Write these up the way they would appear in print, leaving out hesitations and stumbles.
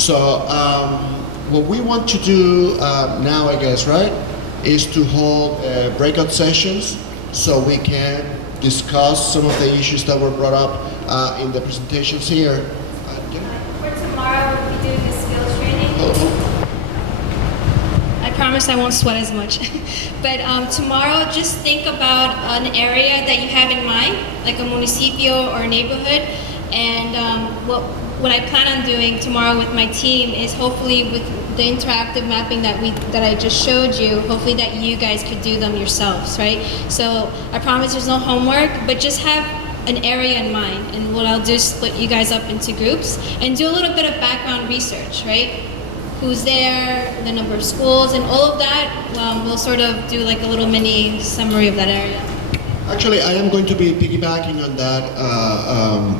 So what we want to do now, I guess, right, is to hold breakout sessions so we can discuss some of the issues that were brought up in the presentations here. For tomorrow, we'll be doing the skills training. I promise I won't sweat as much. But tomorrow, just think about an area that you have in mind, like a municipio or a neighborhood. And what I plan on doing tomorrow with my team is hopefully with the interactive mapping that I just showed you, hopefully that you guys could do them yourselves, right? So I promise there's no homework, but just have an area in mind. And what I'll do is split you guys up into groups and do a little bit of background research, right? Who's there, the number of schools, and all of that. We'll sort of do like a little mini summary of that area. Actually, I am going to be piggybacking on that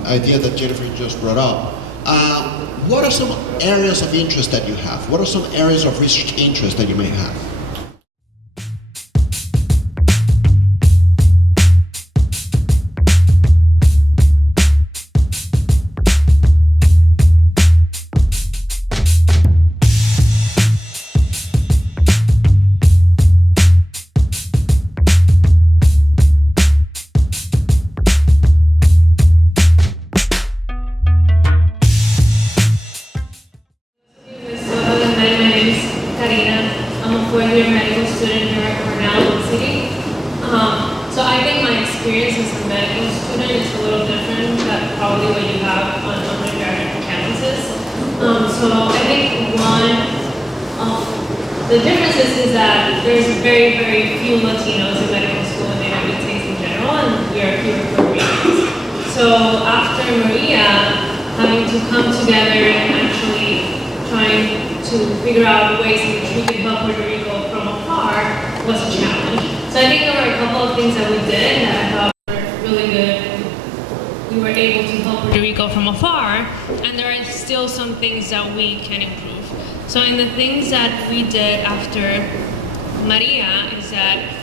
idea that Jennifer just brought up. What are some areas of interest that you have? What are some areas of research interest that you may have? The difference is that there's very, very few Latinos in medical school in the United States in general, and we are fewer Puerto Ricans. So after Maria, having to come together and actually trying to figure out ways in which we can help Puerto Rico from afar was a challenge. So I think there were a couple of things that we did that I thought were really good. We were able to help Puerto Rico from afar, and there are still some things that we can improve. So in the things that we did after Maria is that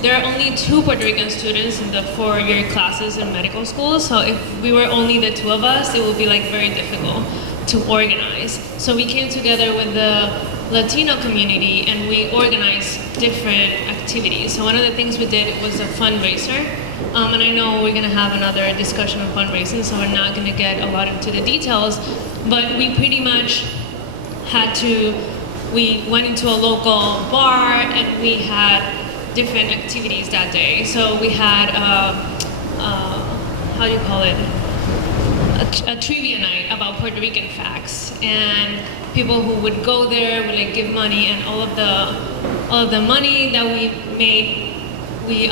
there are only 2 Puerto Rican students in the 4-year classes in medical school. So if we were only the 2 of us, it would be like very difficult to organize. So we came together with the Latino community and we organized different activities. So one of the things we did was a fundraiser. And I know we're gonna have another discussion on fundraising, so we're not gonna get a lot into the details, but we pretty much we went into a local bar and we had different activities that day. So we had, how do you call it? A trivia night about Puerto Rican facts. And people who would go there would like give money, and all of the money that we made, we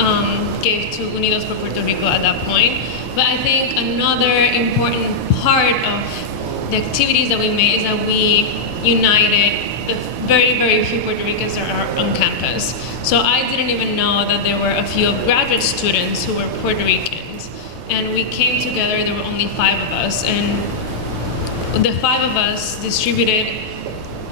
gave to Unidos por Puerto Rico at that point. But I think another important part of the activities that we made is that we united the very, very few Puerto Ricans that are on campus. So I didn't even know that there were a few graduate students who were Puerto Ricans. And we came together, there were only 5 of us, and the 5 of us distributed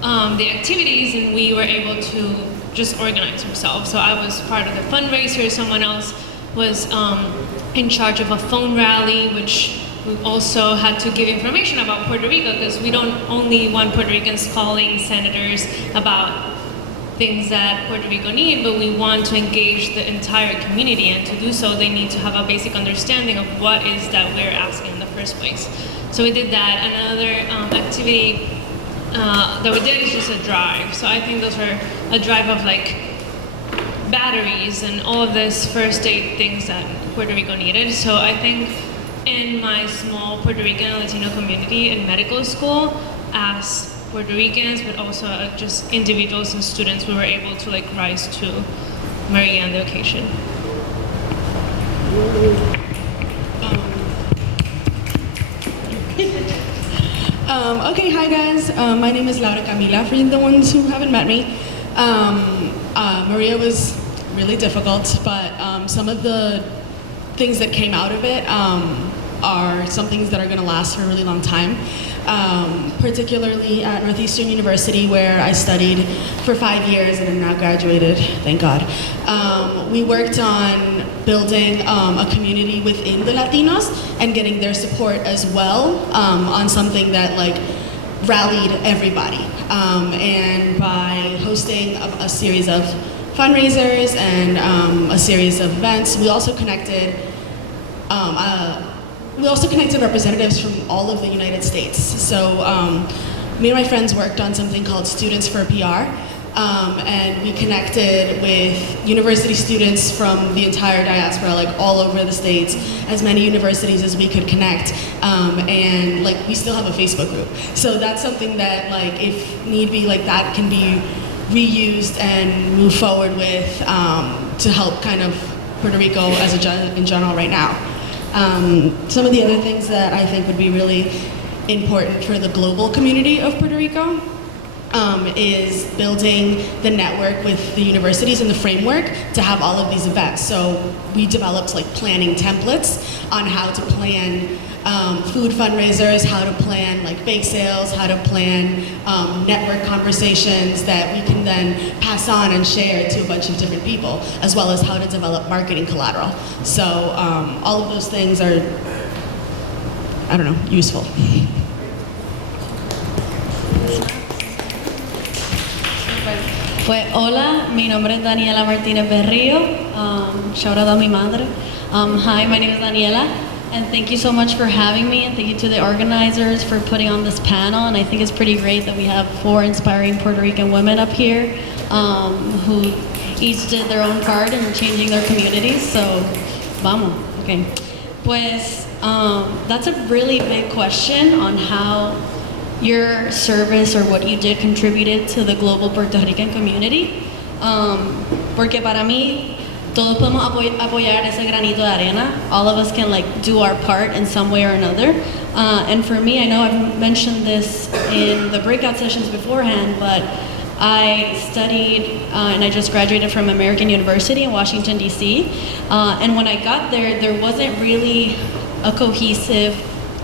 the activities, and we were able to just organize ourselves. So I was part of the fundraiser, someone else was in charge of a phone rally, which we also had to give information about Puerto Rico, because we don't only want Puerto Ricans calling senators about things that Puerto Rico need, but we want to engage the entire community, and to do so they need to have a basic understanding of what is that we're asking in the first place. So we did that. Another activity that we did is just a drive. So I think those were a drive of like batteries and all of this first aid things that Puerto Rico needed. So I think in my small Puerto Rican and Latino community in medical school, as Puerto Ricans, but also just individuals and students, we were able to like rise to Maria and the occasion. Okay, hi guys. My name is Laura Camila, for the ones who haven't met me. Maria was really difficult, but some of the things that came out of it are some things that are going to last for a really long time. Particularly at Northeastern University, where I studied for 5 years and am now graduated, thank God. We worked on building a community within the Latinos and getting their support as well on something that like rallied everybody. And by hosting a series of fundraisers and a series of events, we also connected representatives from all of the United States. So me and my friends worked on something called Students for PR, and we connected with university students from the entire diaspora, like all over the states, as many universities as we could connect, and like we still have a Facebook group. So that's something that, like, if need be, like that can be reused and move forward with to help kind of Puerto Rico as in general right now. Some of the other things that I think would be really important for the global community of Puerto Rico is building the network with the universities and the framework to have all of these events. So we developed like planning templates on how to plan food fundraisers, how to plan like bake sales, how to plan network conversations that we can then pass on and share to a bunch of different people, as well as how to develop marketing collateral. So all of those things are, I don't know, useful. Pues hola, mi nombre es Daniela Martínez Berrío. Shout out a mi madre. Hi, my name is Daniela, and thank you so much for having me, and thank you to the organizers for putting on this panel. And I think it's pretty great that we have 4 inspiring Puerto Rican women up here who each did their own part in changing their communities. So, vamos. Okay. Pues that's a really big question on how your service or what you did contributed to the global Puerto Rican community. Porque para mí, todos podemos apoyar ese granito de arena. All of us can like do our part in some way or another. And for me, I know I've mentioned this in the breakout sessions beforehand, but I studied and I just graduated from American University in Washington, D.C. And when I got there, there wasn't really a cohesive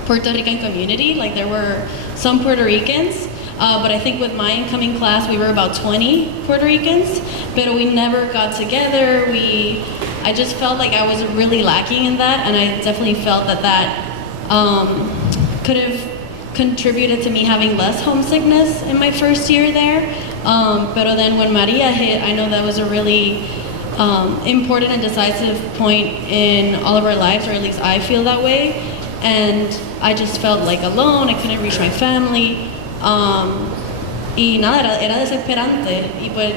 Puerto Rican community. Like there were some Puerto Ricans, but I think with my incoming class, we were about 20 Puerto Ricans, but we never got together. I just felt like I was really lacking in that, and I definitely felt that could have contributed to me having less homesickness in my first year there. But then when Maria hit, I know that was a really important and decisive point in all of our lives, or at least I feel that way. And I just felt like alone, I couldn't reach my family. Y nada, era desesperante. Y pues,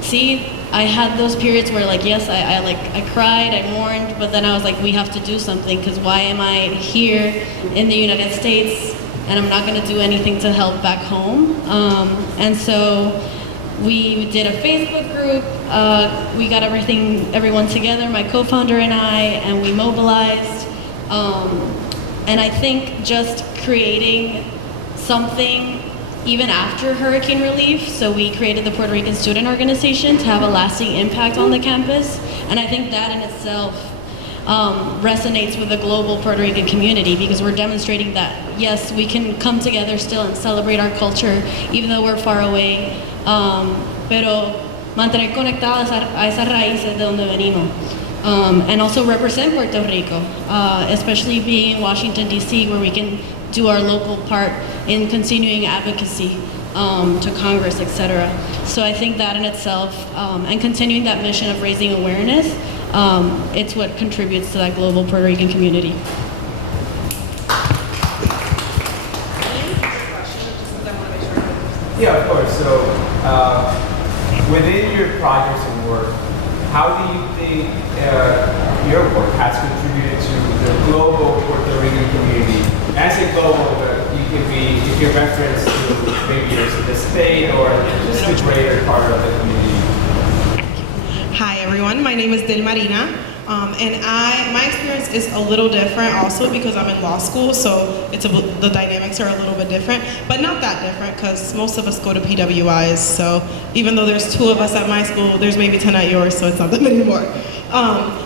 sí, I had those periods where like, yes, I cried, I mourned, but then I was like, we have to do something, because why am I here in the United States and I'm not gonna do anything to help back home? And so we did a Facebook group, we got everyone together, my co-founder and I, and we mobilized. And I think just creating something even after hurricane relief, so we created the Puerto Rican Student Organization to have a lasting impact on the campus. And I think that in itself resonates with the global Puerto Rican community, because we're demonstrating that, yes, we can come together still and celebrate our culture, even though we're far away, pero mantener conectadas a esas raíces de donde venimos. And also represent Puerto Rico, especially being in Washington, D.C., where we can do our local part in continuing advocacy to Congress, etc. So I think that in itself, and continuing that mission of raising awareness, it's what contributes to that global Puerto Rican community. Yeah, of course. So within your projects and work, how do you think your work has contributed to the global Puerto Rican community? As a global, you could be, if you reference to maybe the state or just the greater part of the community. Hi everyone, my name is Del Marina. And my experience is a little different also because I'm in law school, so the dynamics are a little bit different, but not that different because most of us go to PWIs, so even though there's 2 of us at my school, there's maybe 10 at yours, so it's not that many more.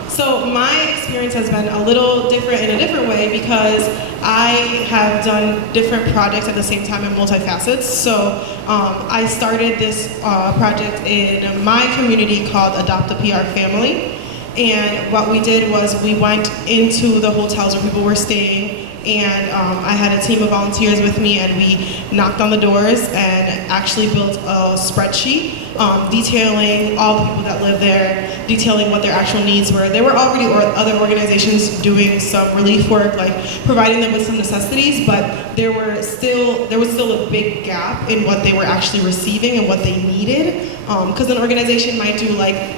So my experience has been a little different in a different way because I have done different projects at the same time in multifacets. So I started this project in my community called Adopt a PR Family. And what we did was we went into the hotels where people were staying, and I had a team of volunteers with me, and we knocked on the doors and actually built a spreadsheet detailing all the people that live there, detailing what their actual needs were. There were already other organizations doing some relief work, like providing them with some necessities, but there was still a big gap in what they were actually receiving and what they needed. Because an organization might do like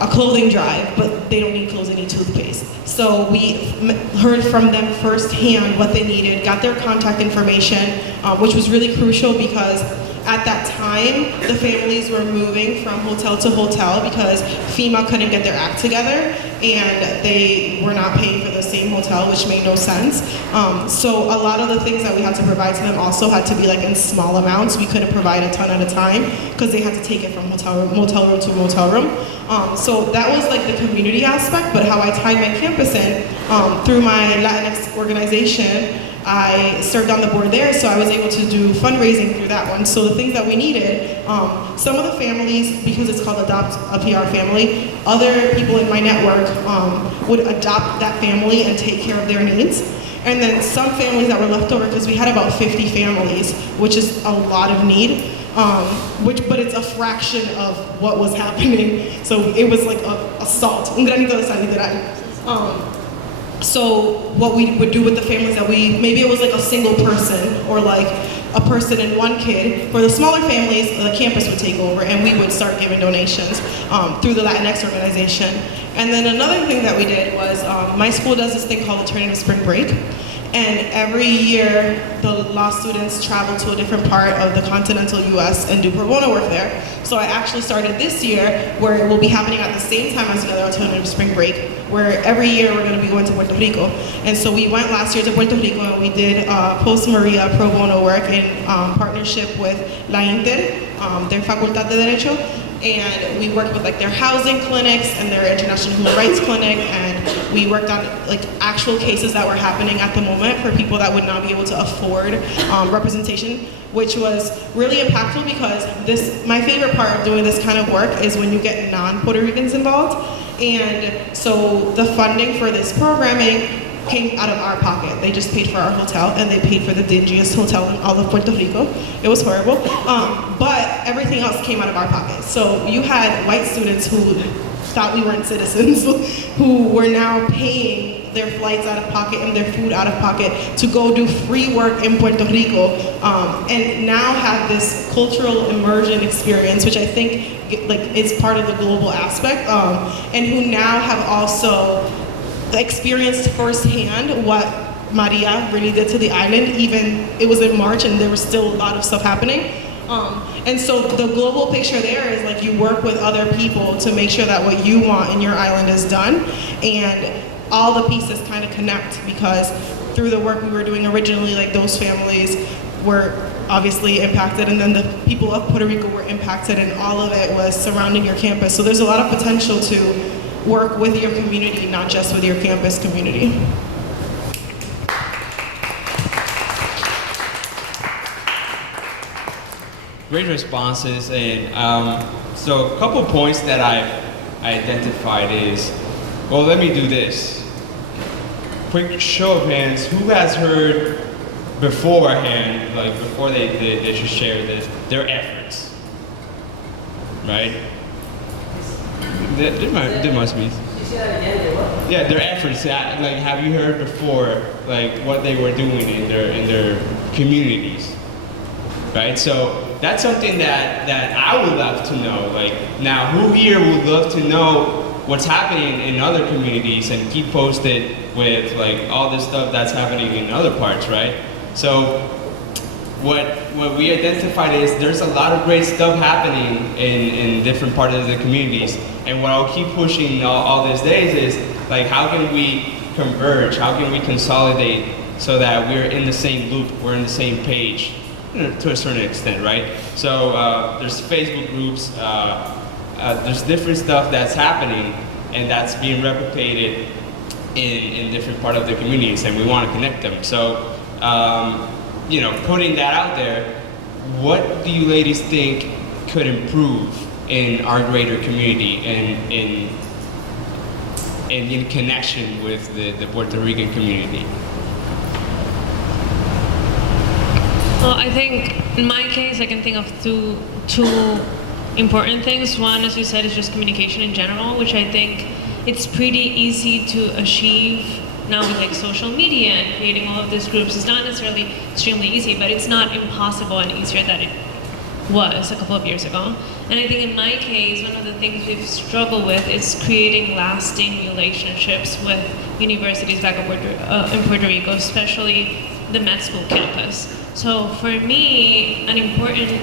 a clothing drive, but they don't need clothes, they need toothpaste. So we heard from them firsthand what they needed, got their contact information, which was really crucial because at that time, the families were moving from hotel to hotel because FEMA couldn't get their act together and they were not paying for the same hotel, which made no sense. So a lot of the things that we had to provide to them also had to be like in small amounts. We couldn't provide a ton at a time because they had to take it from motel room to motel room. So that was like the community aspect, but how I tied my campus in, through my Latinx organization, I served on the board there, so I was able to do fundraising through that one. So the things that we needed, some of the families, because it's called Adopt a PR Family, other people in my network would adopt that family and take care of their needs. And then some families that were left over, because we had about 50 families, which is a lot of need, but it's a fraction of what was happening. So it was like a salt, un granito de sal, literal. So what we would do with the families that maybe it was like a single person or like a person and one kid. For the smaller families, the campus would take over and we would start giving donations through the Latinx organization. And then another thing that we did was my school does this thing called Alternative Spring Break. And every year, the law students travel to a different part of the continental US and do pro bono work there. So I actually started this year, where it will be happening at the same time as the other Alternative Spring Break, where every year we're going to be going to Puerto Rico. And so we went last year to Puerto Rico and we did Post Maria pro bono work in partnership with La Inter, their Facultad de Derecho. And we worked with like their housing clinics and their international human rights clinic, and we worked on like actual cases that were happening at the moment for people that would not be able to afford representation, which was really impactful because my favorite part of doing this kind of work is when you get non-Puerto Ricans involved. And so the funding for this programming came out of our pocket. They just paid for our hotel and they paid for the dingiest hotel in all of Puerto Rico. It was horrible, but everything else came out of our pocket. So you had white students who thought we weren't citizens, who were now paying their flights out of pocket and their food out of pocket to go do free work in Puerto Rico, and now have this cultural immersion experience, which I think is part of the global aspect, and who now have also experienced firsthand what Maria really did to the island. Even it was in March and there was still a lot of stuff happening. And so the global picture there is like you work with other people to make sure that what you want in your island is done, and all the pieces kind of connect, because through the work we were doing originally, like those families were obviously impacted, and then the people of Puerto Rico were impacted, and all of it was surrounding your campus. So there's a lot of potential to work with your community, not just with your campus community. Great responses, and so a couple points that I identified is, well, let me do this. Quick show of hands, who has heard beforehand, like before they should share this, their efforts, right? There must be. Yeah, their efforts. Like, have you heard before, like what they were doing in their communities, right? So that's something that I would love to know. Like, now, who here would love to know what's happening in other communities and keep posted with like all this stuff that's happening in other parts, right? So what we identified is there's a lot of great stuff happening in different parts of the communities. And what I'll keep pushing all these days is like, how can we converge? How can we consolidate so that we're in the same loop, we're in the same page, to a certain extent, right? So there's Facebook groups, there's different stuff that's happening and that's being replicated in different part of the communities, and we want to connect them. So, you know, putting that out there, what do you ladies think could improve in our greater community and and in connection with the Puerto Rican community? Well, I think in my case, I can think of two important things. One, as you said, is just communication in general, which I think it's pretty easy to achieve now with like social media and creating all of these groups. It's not necessarily extremely easy, but it's not impossible and easier than it was a couple of years ago. And I think in my case, one of the things we've struggled with is creating lasting relationships with universities back in Puerto Rico, especially the med school campus. So for me, an important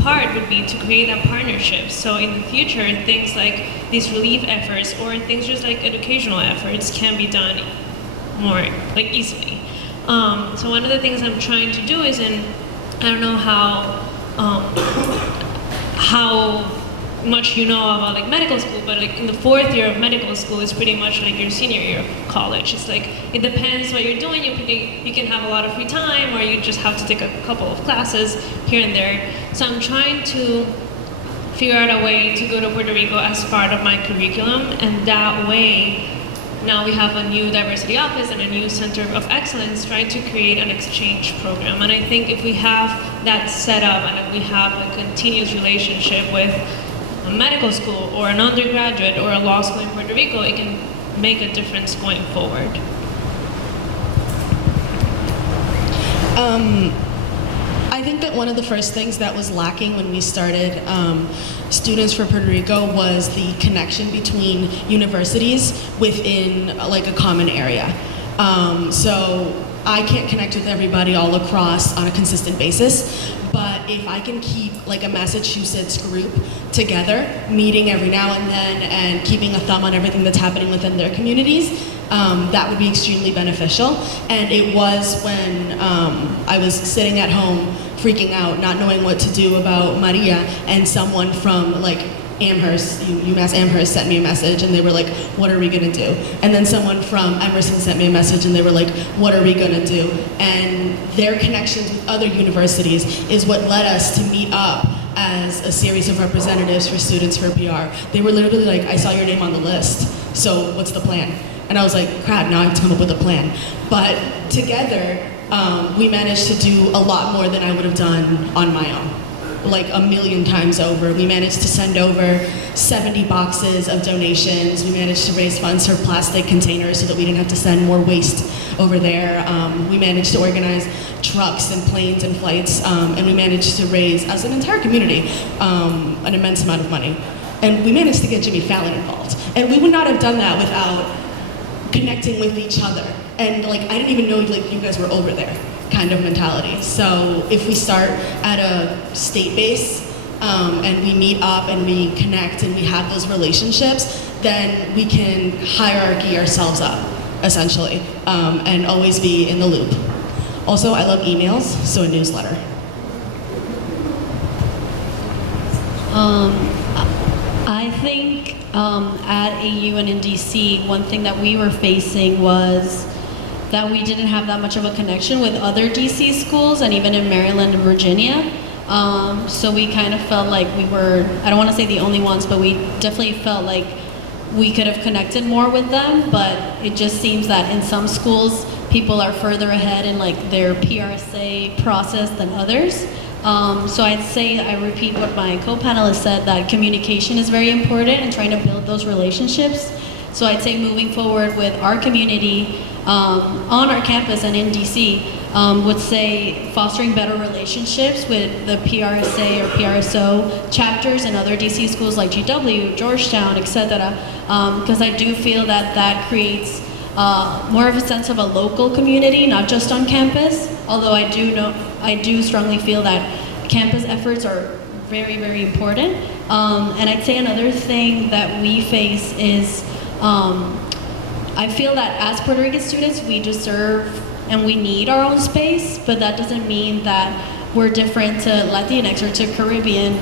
part would be to create that partnership. So in the future, things like these relief efforts or things just like educational efforts can be done more like easily. So one of the things I'm trying to do is I don't know how much you know about like medical school, but like in the 4th year of medical school is pretty much like your senior year of college. It's like, it depends what you're doing. You can have a lot of free time, or you just have to take a couple of classes here and there. So I'm trying to figure out a way to go to Puerto Rico as part of my curriculum, and that way, now we have a new diversity office and a new center of excellence trying to create an exchange program. And I think if we have that set up and if we have a continuous relationship with a medical school or an undergraduate or a law school in Puerto Rico, it can make a difference going forward. I think that one of the first things that was lacking when we started Students for Puerto Rico was the connection between universities within like a common area. So I can't connect with everybody all across on a consistent basis, but if I can keep like a Massachusetts group together, meeting every now and then and keeping a thumb on everything that's happening within their communities, that would be extremely beneficial. And it was when I was sitting at home freaking out, not knowing what to do about Maria, and someone from like Amherst, UMass Amherst sent me a message and they were like, what are we gonna do? And then someone from Emerson sent me a message and they were like, what are we gonna do? And their connections with other universities is what led us to meet up as a series of representatives for Students for PR. They were literally like, I saw your name on the list, so what's the plan? And I was like, crap, now I have to come up with a plan. But together, we managed to do a lot more than I would have done on my own. Like a million times over. We managed to send over 70 boxes of donations. We managed to raise funds for plastic containers so that we didn't have to send more waste over there. We managed to organize trucks and planes and flights, and we managed to raise, as an entire community, an immense amount of money. And we managed to get Jimmy Fallon involved. And we would not have done that without connecting with each other. And like, I didn't even know like you guys were over there kind of mentality. So if we start at a state base and we meet up and we connect and we have those relationships, then we can hierarchy ourselves up, essentially, and always be in the loop. Also, I love emails, so a newsletter. I think at AU and in DC, one thing that we were facing was that we didn't have that much of a connection with other DC schools, and even in Maryland and Virginia. So we kind of felt like we were, I don't want to say the only ones, but we definitely felt like we could have connected more with them, but it just seems that in some schools, people are further ahead in like their PRSA process than others. So I'd say, I repeat what my co-panelist said, that communication is very important and trying to build those relationships. So I'd say moving forward with our community on our campus and in DC, would say fostering better relationships with the PRSA or PRSO chapters in other DC schools like GW, Georgetown, etc. Because I do feel that that creates more of a sense of a local community, not just on campus. Although I do strongly feel that campus efforts are very, very important. And I'd say another thing that we face is I feel that as Puerto Rican students, we deserve and we need our own space, but that doesn't mean that we're different to Latinx or to Caribbean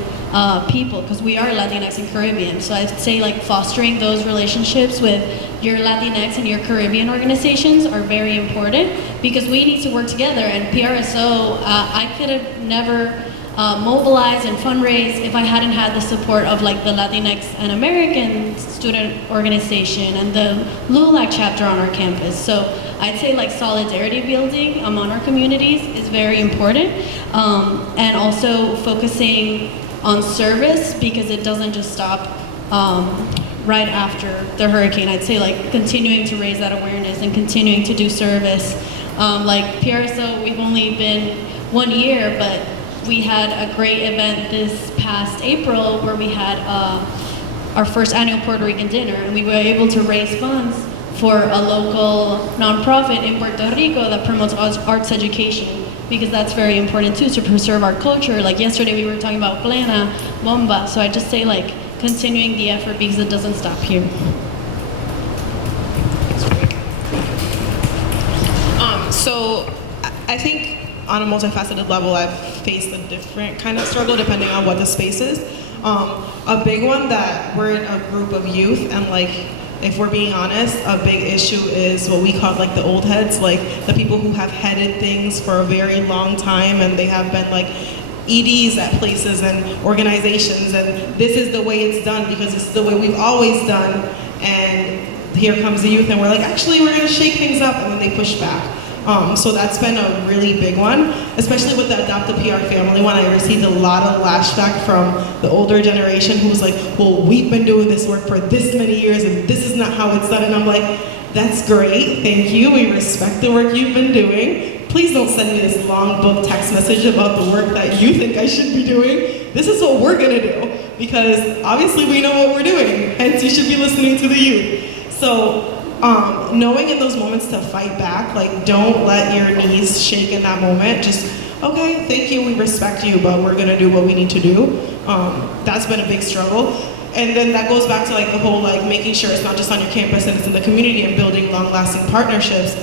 people, because we are Latinx and Caribbean. So I'd say like fostering those relationships with your Latinx and your Caribbean organizations are very important, because we need to work together. And PRSO, I could have never mobilize and fundraise if I hadn't had the support of like the Latinx and American student organization and the LULAC chapter on our campus. So I'd say like solidarity building among our communities is very important, and also focusing on service, because it doesn't just stop right after the hurricane. I'd say like continuing to raise that awareness and continuing to do service. Like PRSO, we've only been 1 year, but we had a great event this past April where we had our first annual Puerto Rican dinner, and we were able to raise funds for a local nonprofit in Puerto Rico that promotes arts education, because that's very important too, to preserve our culture. Like yesterday we were talking about plena, bomba, so I just say like continuing the effort because it doesn't stop here. So I think on a multifaceted level, I've faced a different kind of struggle depending on what the space is. A big one that we're in a group of youth, and like, if we're being honest, a big issue is what we call like the old heads, like the people who have headed things for a very long time, and they have been like EDs at places and organizations, and this is the way it's done because this is the way we've always done. And here comes the youth, and we're like, actually, we're gonna shake things up, and then they push back. So that's been a really big one, especially with the Adopt a PR family one. I received a lot of lashback from the older generation who was like, well, we've been doing this work for this many years and this is not how it's done. And I'm like, that's great, thank you. We respect the work you've been doing. Please don't send me this long book text message about the work that you think I should be doing. This is what we're gonna do, because obviously we know what we're doing, hence you should be listening to the youth. So knowing in those moments to fight back, like don't let your knees shake in that moment. Just, okay, thank you, we respect you, but we're gonna do what we need to do. That's been a big struggle. And then that goes back to like the whole like making sure it's not just on your campus and it's in the community, and building long-lasting partnerships,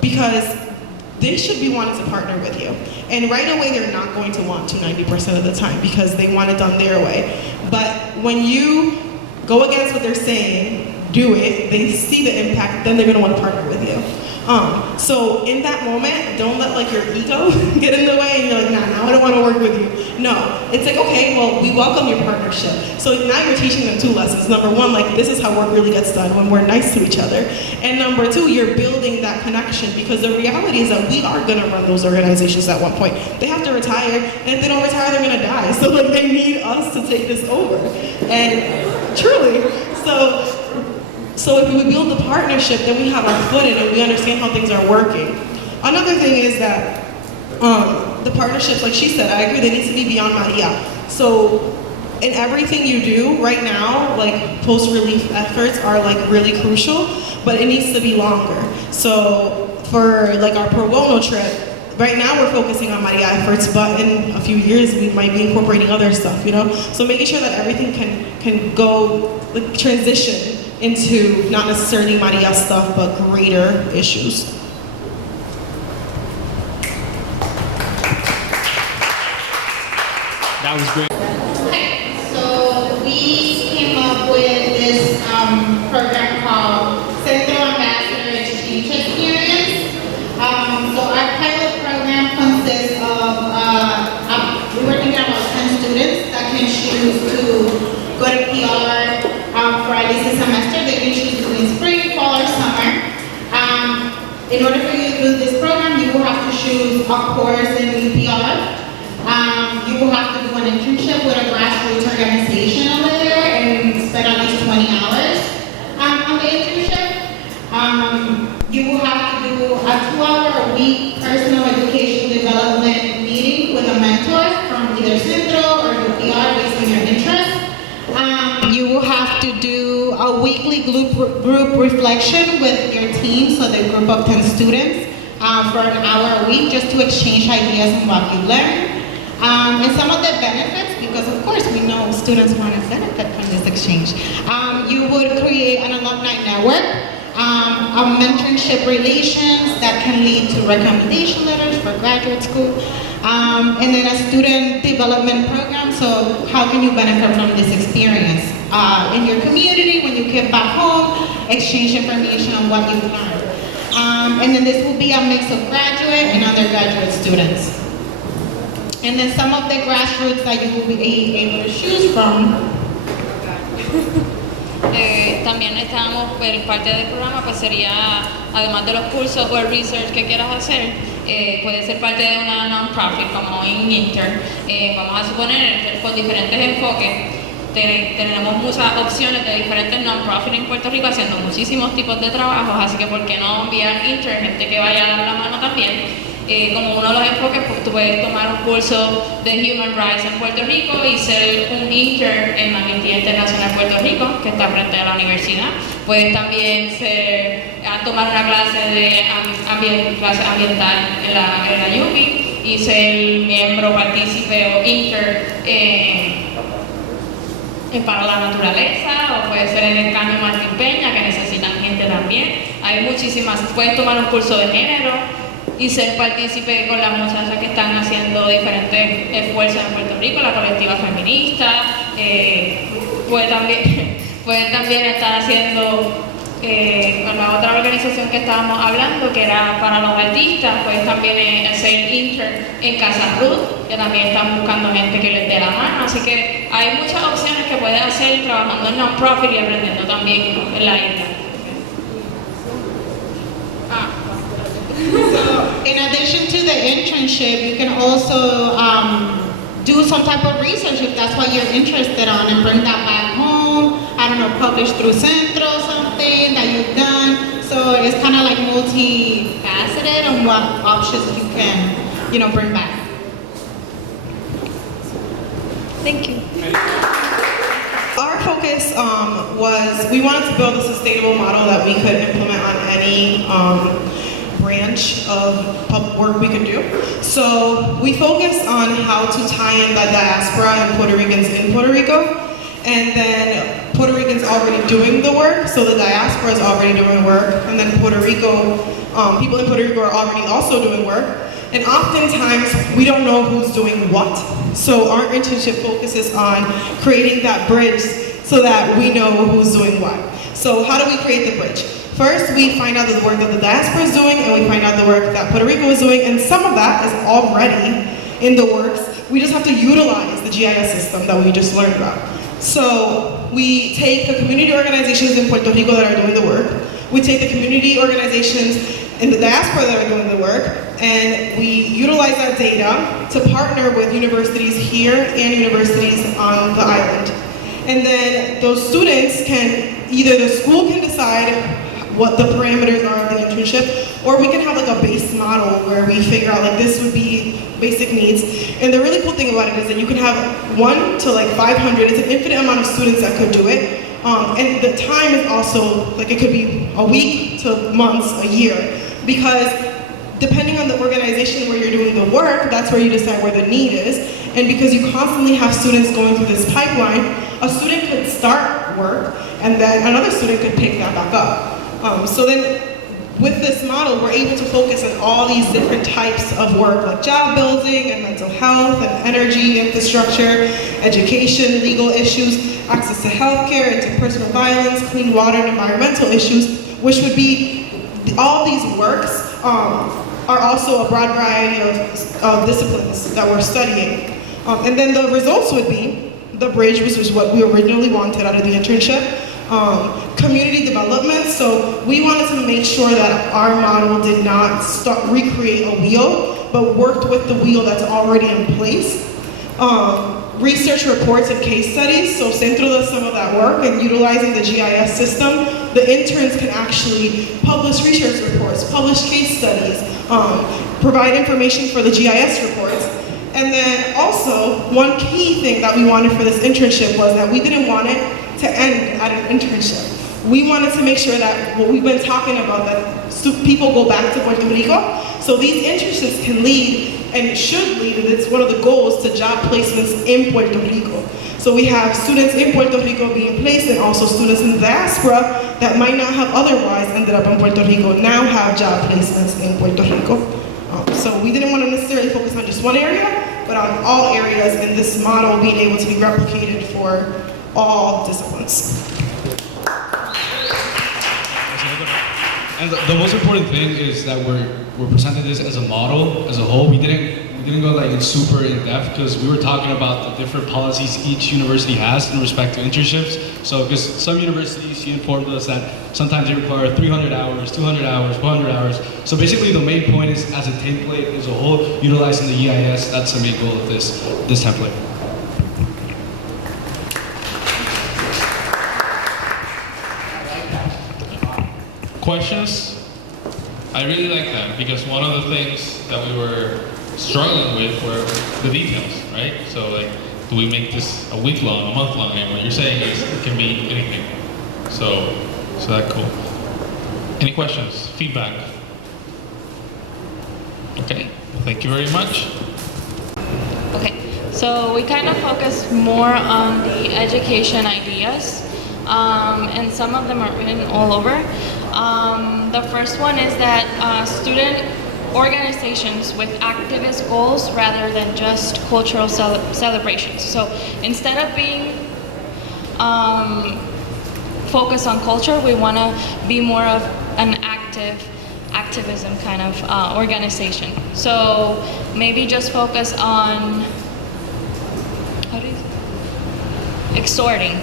because they should be wanting to partner with you. And right away, they're not going to want to 90% of the time because they want it done their way. But when you go against what they're saying, do it, they see the impact, then they're gonna want to partner with you. So in that moment, don't let like your ego get in the way and you're like, nah, now I don't want to work with you. No, it's like, okay, well, we welcome your partnership. So now you're teaching them 2 lessons. Number 1, like this is how work really gets done, when we're nice to each other. And number 2, you're building that connection, because the reality is that we are gonna run those organizations at one point. They have to retire, and if they don't retire, they're gonna die. So like they need us to take this over. And truly, so if we build the partnership, then we have our foot in it and we understand how things are working. Another thing is that the partnerships, like she said, I agree, they need to be beyond Maria. So in everything you do right now, like post-relief efforts are like really crucial, but it needs to be longer. So for like our pro bono trip, right now we're focusing on Maria efforts, but in a few years we might be incorporating other stuff, you know? So making sure that everything can go, like transition into not necessarily Maria stuff, but greater issues. That was great. Okay, so we came up with this program called Centro Ambassador Exchange Experience. So our pilot program consists of, we were thinking about 10 students that can choose to go to PR for at least a semester. They can choose between spring, fall, or summer. In order for you to do this program, you will have to choose a course in UPR. You will have to do an internship with a grassroots organization over there and spend at least 20 hours on the internship. You will have to do a 2-hour-a-week personal education development meeting with a mentor from either Centro or UPR based on your interests. You will have to do a weekly group reflection with your team, so the group of 10 students, for an hour a week, just to exchange ideas on what you learned. And some of the benefits, because of course we know students want to benefit from this exchange. You would create an alumni network, a mentorship relations that can lead to recommendation letters for graduate school, and then a student development program. So how can you benefit from this experience in your community when you get back home, exchange information on what you've learned. And then this will be a mix of graduate and undergraduate students. And then some of the grassroots that you will be able to choose from. También estábamos, pues, parte del programa pues sería, además de los cursos o el research que quieras hacer, puede ser parte de una non-profit como en Intern. Vamos a suponer, con diferentes enfoques, tenemos muchas opciones de diferentes non-profit en Puerto Rico haciendo muchísimos tipos de trabajos, así que ¿por qué no enviar Intern, gente que vaya a dar la mano también? Como uno de los enfoques, pues tú puedes tomar un curso de Human Rights en Puerto Rico y ser un intern en la Amnistía Internacional Puerto Rico, que está frente a la universidad. Puedes también tomar una clase de clase ambiental en la UPI y ser miembro, partícipe o intern para la naturaleza, o puede ser en el Caño Martín Peña, que necesitan gente también. Hay muchísimas. Puedes tomar un curso de género y ser partícipe con las muchachas que están haciendo diferentes esfuerzos en Puerto Rico, la colectiva feminista. Puede también estar haciendo con la otra organización que estábamos hablando, que era para los artistas. Puedes también ser intern en Casa Ruth, que también están buscando gente que les dé la mano. Así que hay muchas opciones que puedes hacer trabajando en non-profit y aprendiendo también en la isla. So, in addition to the internship, you can also do some type of research if that's what you're interested on and bring that back home. I don't know, publish through Centro or something that you've done. So it's kind of like multifaceted on what options you can, bring back. Thank you. Our focus was we wanted to build a sustainable model that we could implement on any branch of public work we could do. So we focused on how to tie in the diaspora and Puerto Ricans in Puerto Rico, and then Puerto Ricans already doing the work, so the diaspora is already doing work, and then Puerto Rico, people in Puerto Rico are already also doing work, and oftentimes we don't know who's doing what. So our internship focuses on creating that bridge so that we know who's doing what. So how do we create the bridge? First, we find out the work that the diaspora is doing, and we find out the work that Puerto Rico is doing, and some of that is already in the works. We just have to utilize the GIS system that we just learned about. So we take the community organizations in Puerto Rico that are doing the work, we take the community organizations in the diaspora that are doing the work, and we utilize that data to partner with universities here and universities on the island. And then those students can, either the school can decide what the parameters are of the internship, or we can have like a base model where we figure out like this would be basic needs. And the really cool thing about it is that you can have 1 to like 500, it's an infinite amount of students that could do it. And the time is also, like it could be a week to months, a year, because depending on the organization where you're doing the work, that's where you decide where the need is. And because you constantly have students going through this pipeline, a student could start work and then another student could pick that back up. So then with this model, we're able to focus on all these different types of work, like job building and mental health and energy infrastructure, education, legal issues, access to healthcare, interpersonal violence, clean water, and environmental issues, which would be, all these works are also a broad variety of disciplines that we're studying. And then the results would be the bridge, which was what we originally wanted out of the internship. Community development, so we wanted to make sure that our model did not recreate a wheel, but worked with the wheel that's already in place. Research reports and case studies, so Centro does some of that work, and utilizing the GIS system, the interns can actually publish research reports, publish case studies, provide information for the GIS reports. And then also, one key thing that we wanted for this internship was that we didn't want it to end at an internship. We wanted to make sure that what we've been talking about, that people go back to Puerto Rico, so these internships can lead and should lead, and it's one of the goals, to job placements in Puerto Rico. So we have students in Puerto Rico being placed, and also students in the diaspora that might not have otherwise ended up in Puerto Rico now have job placements in Puerto Rico. So we didn't want to necessarily focus on just one area, but on all areas, and this model being able to be replicated for all disciplines. And the most important thing is that we're presenting this as a model, as a whole. We didn't didn't go like super in depth because we were talking about the different policies each university has in respect to internships. So, because some universities, she informed us that sometimes they require 300 hours, 200 hours, 400 hours. So basically the main point is, as a template as a whole, utilizing the EIS, that's the main goal of this template. Questions? I really like that because one of the things that we were struggling with were the details, right? So like, do we make this a week long, a month long? And what you're saying is it can be anything. So that's cool. Any questions? Feedback? Okay, thank you very much. Okay, so we kind of focus more on the education ideas, and some of them are written all over. The first one is that student organizations with activist goals rather than just cultural celebrations. So instead of being focused on culture, we want to be more of an activism kind of organization. So maybe just focus on exhorting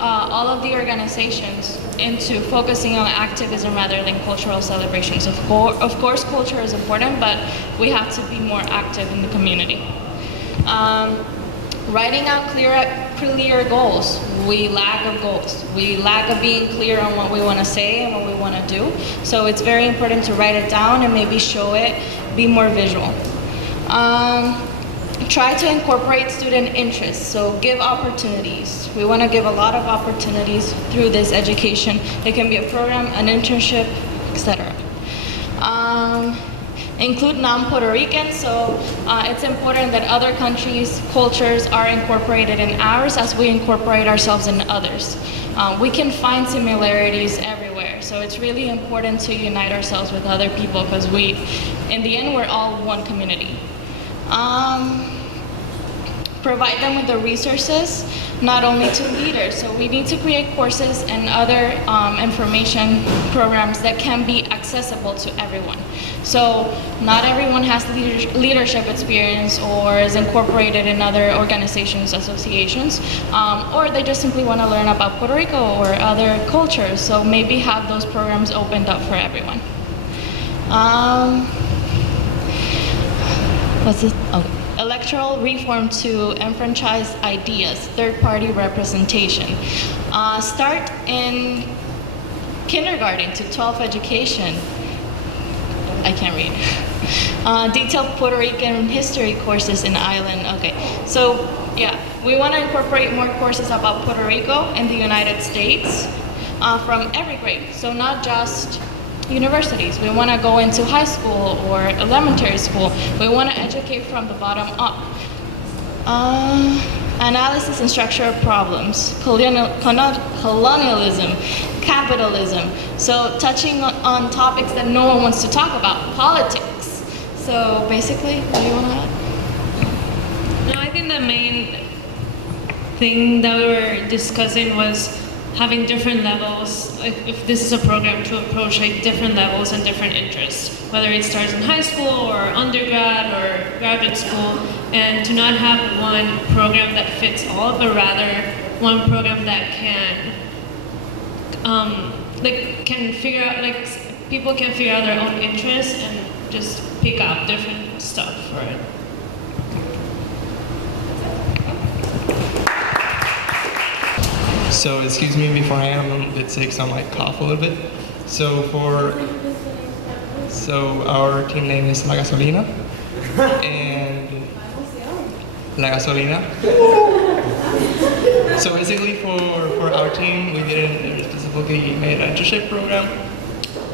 all of the organizations into focusing on activism rather than cultural celebrations. Of course, culture is important, but we have to be more active in the community. Writing out clear goals. We lack of goals. We lack of being clear on what we want to say and what we want to do. So it's very important to write it down and maybe show it, be more visual. Try to incorporate student interests, so give opportunities. We want to give a lot of opportunities through this education. It can be a program, an internship, etc. Include non-Puerto Ricans, so it's important that other countries' cultures are incorporated in ours as we incorporate ourselves in others. We can find similarities everywhere, so it's really important to unite ourselves with other people because in the end, we're all one community. Provide them with the resources, not only to leaders. So we need to create courses and other information programs that can be accessible to everyone. So not everyone has leadership experience or is incorporated in other organizations, associations, or they just simply want to learn about Puerto Rico or other cultures. So maybe have those programs opened up for everyone. Electoral reform to enfranchise ideas, third-party representation. Start in kindergarten to 12th education. I can't read. Detailed Puerto Rican history courses in Island. Okay, so yeah, we want to incorporate more courses about Puerto Rico and the United States from every grade. So not just universities. We want to go into high school or elementary school. We want to educate from the bottom up. Analysis and structure of problems, colonialism, capitalism. So touching on topics that no one wants to talk about, politics. So basically, what do you want to add? No, I think the main thing that we were discussing was having different levels, if this is a program to approach like different levels and different interests, whether it starts in high school or undergrad or graduate school, and to not have one program that fits all, but rather one program that can figure out, people can figure out their own interests and just pick up different stuff for it. So excuse me before I'm a little bit sick, so I might cough a little bit. So our team name is La Gasolina, and La Gasolina. So basically for our team, we didn't specifically made an internship program.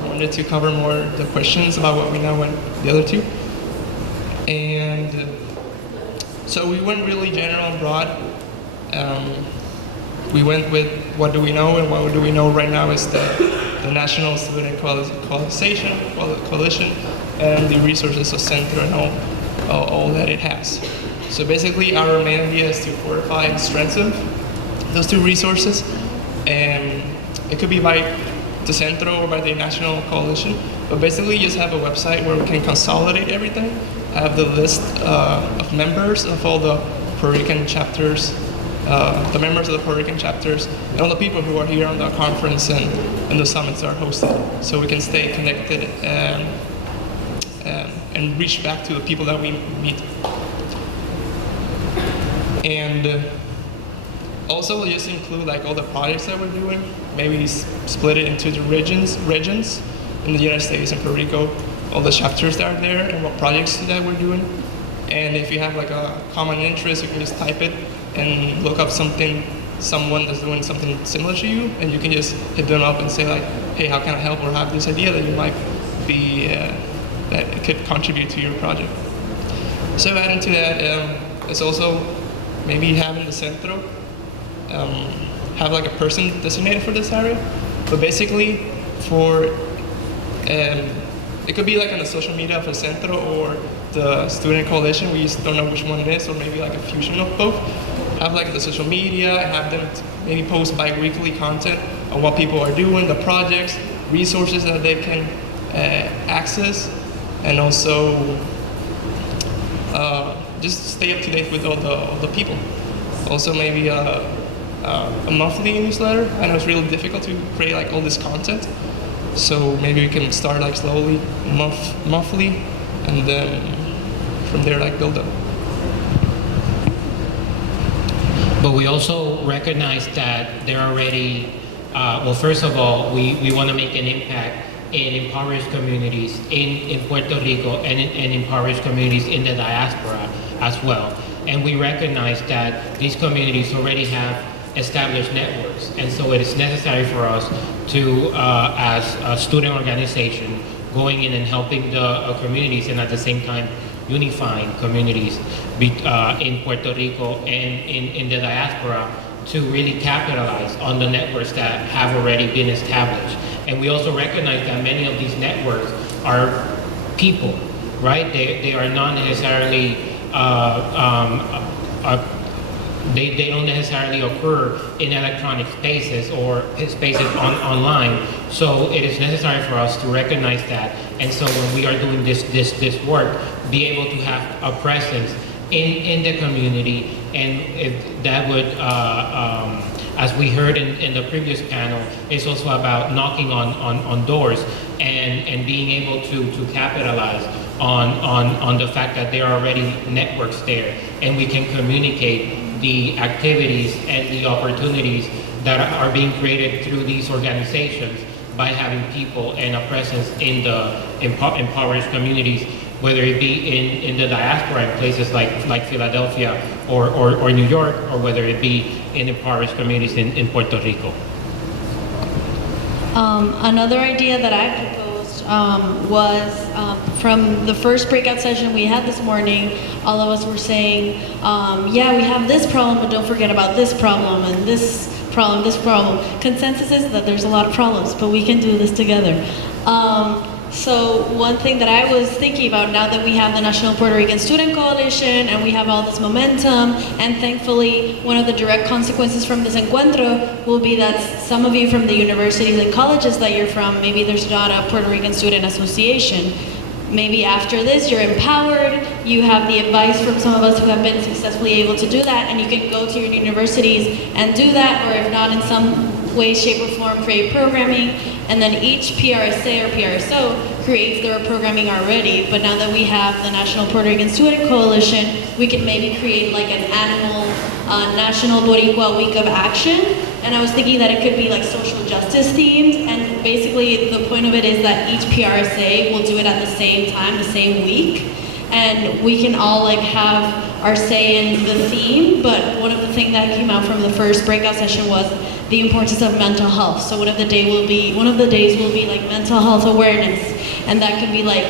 I wanted to cover more the questions about what we know and the other two. And so we went really general and broad. We went with what do we know, and what do we know right now is the National Student Coalition, and the resources of Centro and all that it has. So basically our main idea is to fortify and strengthen those two resources, and it could be by the Centro or by the National Coalition, but basically just have a website where we can consolidate everything, have the list of members of all the Puerto Rican chapters, the members of the Puerto Rican chapters, and all the people who are here on the conference and the summits are hosted, so we can stay connected and reach back to the people that we meet. And also just include like all the projects that we're doing, maybe split it into the regions in the United States and Puerto Rico, all the chapters that are there and what projects that we're doing. And if you have like a common interest, you can just type it and look up someone that's doing something similar to you, and you can just hit them up and say like, hey, how can I help, or have this idea that you might be, that could contribute to your project. So adding to that, it's also maybe having the Centro have like a person designated for this area, but basically for it could be like on the social media of the Centro or the student coalition. We just don't know which one it is, or maybe like a fusion of both. Have like the social media and have them maybe post bi-weekly content on what people are doing, the projects, resources that they can access, and also just stay up to date with all the people. Also maybe a monthly newsletter. I know it's really difficult to create like all this content, so maybe we can start like slowly, monthly, and then from there like build up. But we also recognize that there are already, well, first of all, we want to make an impact in impoverished communities in Puerto Rico and in impoverished communities in the diaspora as well. And we recognize that these communities already have established networks. And so it is necessary for us to, as a student organization, going in and helping the communities, and at the same time unifying communities in Puerto Rico and in the diaspora to really capitalize on the networks that have already been established. And we also recognize that many of these networks are people, right? They are not necessarily, they don't necessarily occur in electronic spaces or spaces online. So it is necessary for us to recognize that. And so when we are doing this work, be able to have a presence in the community, and if that would, as we heard in the previous panel, it's also about knocking on doors and being able to capitalize on the fact that there are already networks there, and we can communicate the activities and the opportunities that are being created through these organizations by having people and a presence in the impoverished communities, whether it be in the diaspora in places like Philadelphia or New York, or whether it be in impoverished communities in Puerto Rico. Another idea that I proposed was from the first breakout session we had this morning. All of us were saying, yeah, we have this problem, but don't forget about this problem and this problem, this problem. Consensus is that there's a lot of problems, but we can do this together. So one thing that I was thinking about, now that we have the National Puerto Rican Student Coalition and we have all this momentum, and thankfully one of the direct consequences from this Encuentro will be that some of you from the universities and colleges that you're from, maybe there's not a Puerto Rican Student Association. Maybe after this you're empowered, you have the advice from some of us who have been successfully able to do that, and you can go to your universities and do that, or if not, in some way, shape, or form, create programming. And then each PRSA or PRSO creates their programming already, but now that we have the National Puerto Rican Student Coalition, we can maybe create like an annual National Boricua Week of Action. And I was thinking that it could be like social justice themed, and basically the point of it is that each PRSA will do it at the same time, the same week, and we can all like have our say in the theme. But one of the things that came out from the first breakout session was the importance of mental health. So one of the days will be like mental health awareness, and that could be like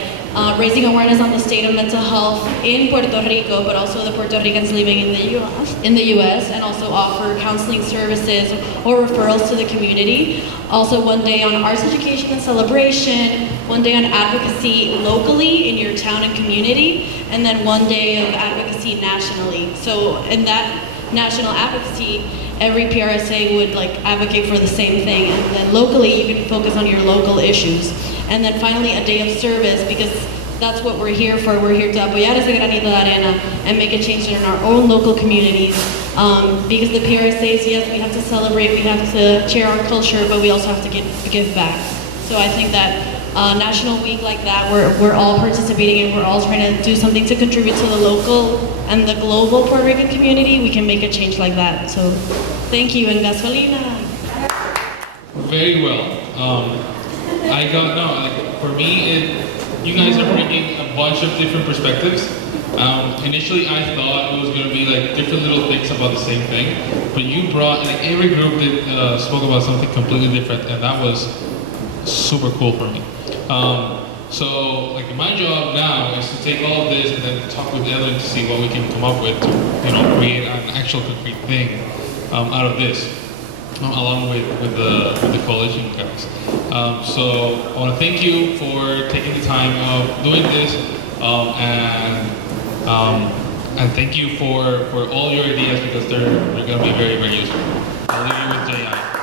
raising awareness on the state of mental health in Puerto Rico, but also the Puerto Ricans living in the U.S., and also offer counseling services or referrals to the community. Also one day on arts education and celebration, one day on advocacy locally in your town and community, and then one day of advocacy nationally. So in that national advocacy, every PRSA would like advocate for the same thing, and then locally you can focus on your local issues. And then finally a day of service, because that's what we're here for. We're here to apoyar ese granito de arena and make a change in our own local communities. Because the PR says, yes, we have to celebrate, we have to share our culture, but we also have to give back. So I think that National Week like that, we're all participating and we're all trying to do something to contribute to the local and the global Puerto Rican community. We can make a change like that. So thank you, and gasolina. Very well. For me, you guys are bringing a bunch of different perspectives. Initially, I thought it was going to be like different little things about the same thing, but you brought, like every group that spoke about something completely different, and that was super cool for me. So, like my job now is to take all of this and then talk with Ellen to see what we can come up with to, create an actual concrete thing out of this, along with the coalition guys. So I want to thank you for taking the time of doing this, and thank you for all your ideas, because they're going to be very, very useful. I'll leave you with J.I.